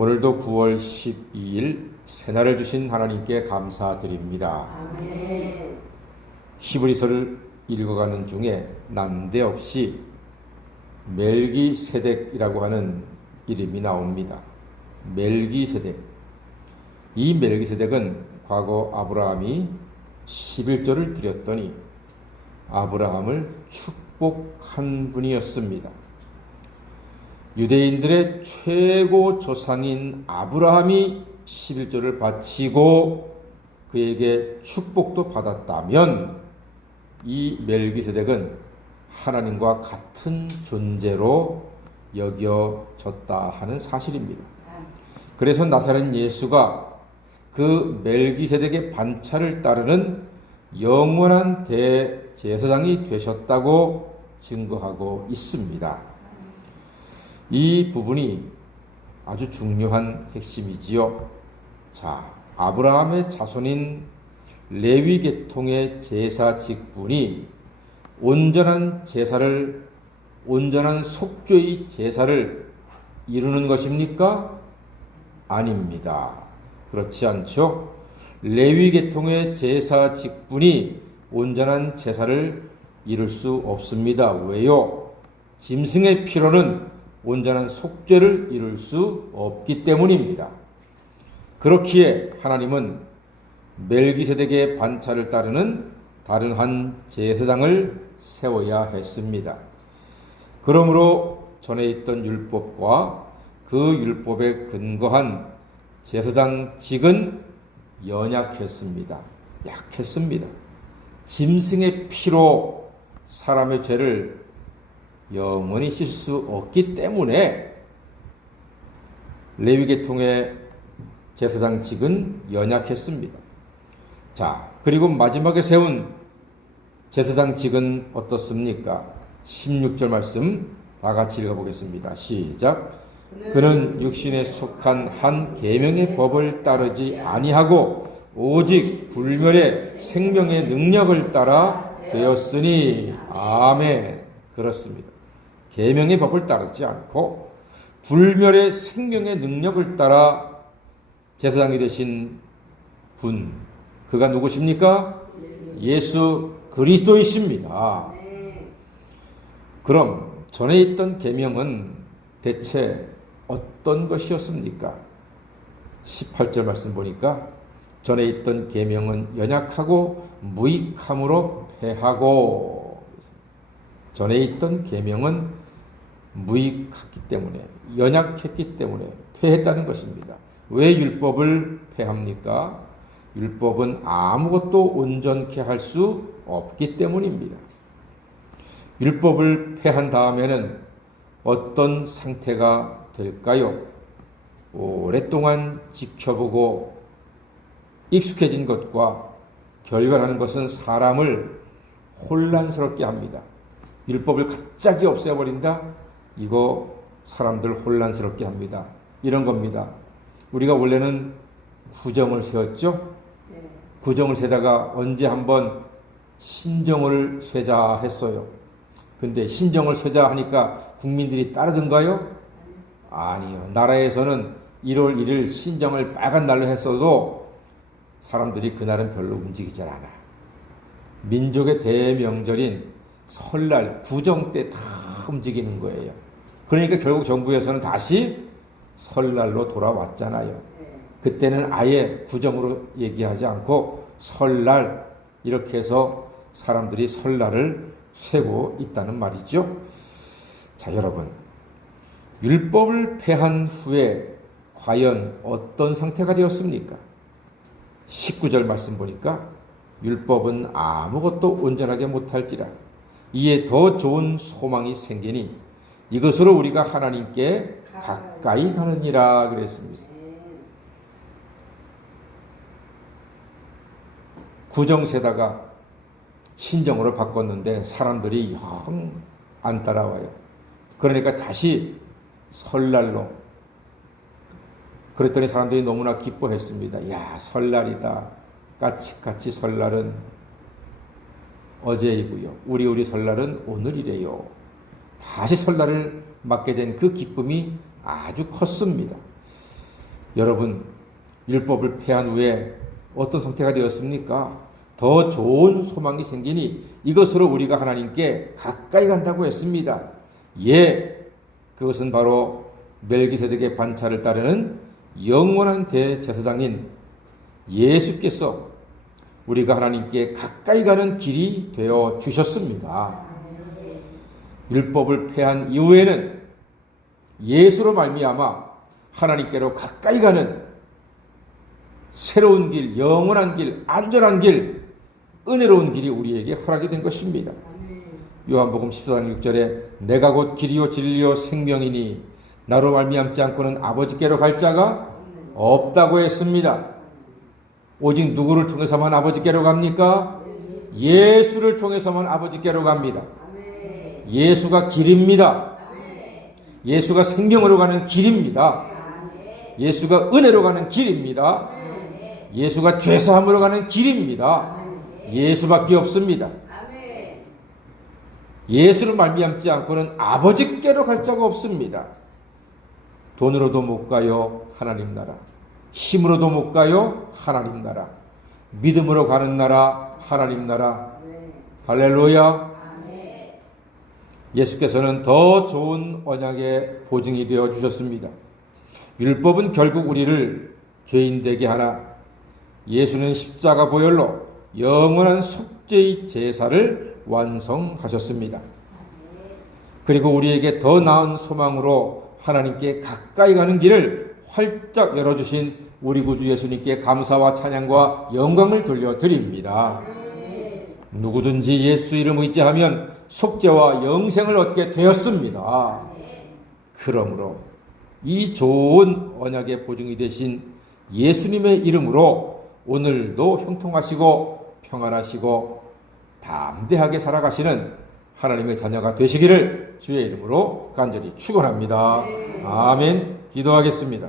오늘도 9월 12일 새날을 주신 하나님께 감사드립니다. 아멘. 히브리서를 읽어가는 중에 난데없이 멜기세덱이라고 하는 이름이 나옵니다. 멜기세덱. 이 멜기세덱은 과거 아브라함이 11조를 드렸더니 아브라함을 축복한 분이었습니다. 유대인들의 최고 조상인 아브라함이 11조를 바치고 그에게 축복도 받았다면 이 멜기세덱은 하나님과 같은 존재로 여겨졌다 하는 사실입니다. 그래서 나사렛 예수가 그 멜기세덱의 반차를 따르는 영원한 대제사장이 되셨다고 증거하고 있습니다. 이 부분이 아주 중요한 핵심이지요. 자, 아브라함의 자손인 레위 계통의 제사 직분이 온전한 제사를, 온전한 속죄의 제사를 이루는 것입니까? 아닙니다. 그렇지 않죠? 레위 계통의 제사 직분이 온전한 제사를 이룰 수 없습니다. 왜요? 짐승의 피로는 온전한 속죄를 이룰 수 없기 때문입니다. 그렇기에 하나님은 멜기세덱의 반차를 따르는 다른 한 제사장을 세워야 했습니다. 그러므로 전에 있던 율법과 그 율법에 근거한 제사장직은 연약했습니다. 약했습니다. 짐승의 피로 사람의 죄를 영원히 씻을 수 없기 때문에 레위 계통의 제사장직은 연약했습니다. 자, 그리고 마지막에 세운 제사장직은 어떻습니까? 16절 말씀 다 같이 읽어보겠습니다. 시작. 그는 육신에 속한 한 계명의 법을 따르지 아니하고 오직 불멸의 생명의 능력을 따라 되었으니. 아멘. 그렇습니다. 계명의 법을 따르지 않고 불멸의 생명의 능력을 따라 제사장이 되신 분, 그가 누구십니까? 예수 그리스도이십니다. 그럼 전에 있던 계명은 대체 어떤 것이었습니까? 18절 말씀 보니까 전에 있던 계명은 연약하고 무익함으로 패하고, 전에 있던 계명은 무익했기 때문에, 연약했기 때문에 패했다는 것입니다. 왜 율법을 패합니까? 율법은 아무것도 온전케 할 수 없기 때문입니다. 율법을 패한 다음에는 어떤 상태가 될까요? 오랫동안 지켜보고 익숙해진 것과 결별하는 것은 사람을 혼란스럽게 합니다. 율법을 갑자기 없애버린다? 이거 사람들 혼란스럽게 합니다. 이런 겁니다. 우리가 원래는 구정을 세웠죠? 구정을 세다가 언제 한번 신정을 세자 했어요. 근데 신정을 세자 하니까 국민들이 따르던가요? 아니요. 나라에서는 1월 1일 신정을 빨간 날로 했어도 사람들이 그날은 별로 움직이질 않아. 민족의 대명절인 설날, 구정 때 다 움직이는 거예요. 그러니까 결국 정부에서는 다시 설날로 돌아왔잖아요. 그때는 아예 구정으로 얘기하지 않고 설날, 이렇게 해서 사람들이 설날을 쇠고 있다는 말이죠. 자, 여러분, 율법을 패한 후에 과연 어떤 상태가 되었습니까? 19절 말씀 보니까 율법은 아무것도 온전하게 못할지라 이에 더 좋은 소망이 생기니 이것으로 우리가 하나님께 가까이 가느니라 그랬습니다. 구정세다가 신정으로 바꿨는데 사람들이 영 안 따라와요. 그러니까 다시 설날로. 그랬더니 사람들이 너무나 기뻐했습니다. 야, 설날이다. 까치까치 설날은 어제이고요. 우리 설날은 오늘이래요. 다시 설날을 맞게 된 그 기쁨이 아주 컸습니다. 여러분, 율법을 폐한 후에 어떤 상태가 되었습니까? 더 좋은 소망이 생기니 이것으로 우리가 하나님께 가까이 간다고 했습니다. 예, 그것은 바로 멜기세덱의 반차를 따르는 영원한 대제사장인 예수께서 우리가 하나님께 가까이 가는 길이 되어 주셨습니다. 율법을 폐한 이후에는 예수로 말미암아 하나님께로 가까이 가는 새로운 길, 영원한 길, 안전한 길, 은혜로운 길이 우리에게 허락이 된 것입니다. 요한복음 14장 6절에 내가 곧 길이요 진리요 생명이니 나로 말미암지 않고는 아버지께로 갈 자가 없다고 했습니다. 오직 누구를 통해서만 아버지께로 갑니까? 예수를 통해서만 아버지께로 갑니다. 예수가 길입니다. 예수가 생명으로 가는 길입니다. 예수가 은혜로 가는 길입니다. 예수가 죄사함으로 가는 길입니다. 예수밖에 없습니다. 예수를 말미암지 않고는 아버지께로 갈 자가 없습니다. 돈으로도 못 가요, 하나님 나라. 힘으로도 못 가요, 하나님 나라. 믿음으로 가는 나라, 하나님 나라. 할렐루야. 예수께서는 더 좋은 언약의 보증이 되어 주셨습니다. 율법은 결국 우리를 죄인 되게 하나 예수는 십자가 보혈로 영원한 속죄의 제사를 완성하셨습니다. 그리고 우리에게 더 나은 소망으로 하나님께 가까이 가는 길을 활짝 열어주신 우리 구주 예수님께 감사와 찬양과 영광을 돌려드립니다. 누구든지 예수 이름 의지하면 속죄와 영생을 얻게 되었습니다. 그러므로 이 좋은 언약의 보증이 되신 예수님의 이름으로 오늘도 형통하시고 평안하시고 담대하게 살아가시는 하나님의 자녀가 되시기를 주의 이름으로 간절히 축원합니다. 아멘. 기도하겠습니다.